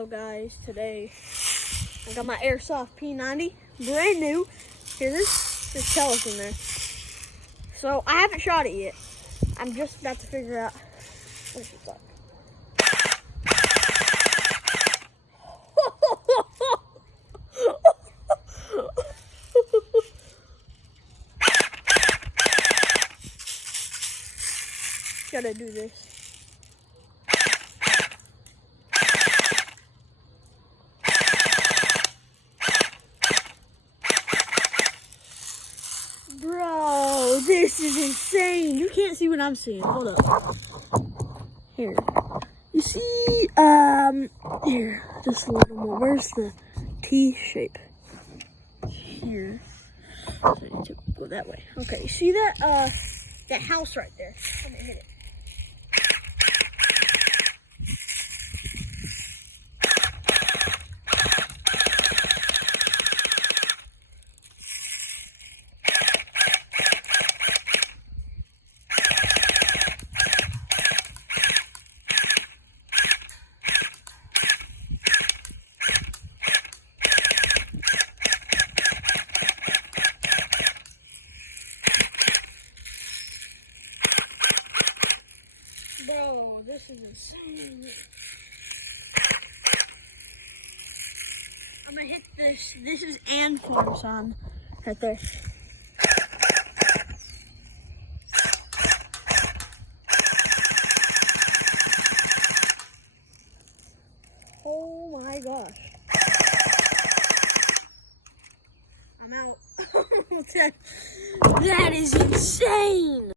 Hello guys, today I got my Airsoft P90, brand new. Here, there's pellets in there. So I haven't shot it yet. I'm just about to figure out what it's like. Gotta do this. Bro, this is insane. You can't see what I'm seeing. Hold up. Here. You see, here, just a little more. Where's the T shape? Here. So I need to go that way. Okay, you see that, that house right there? I'm gonna hit it. Bro, this is insane. I'm gonna hit this. This is and corner sign right there.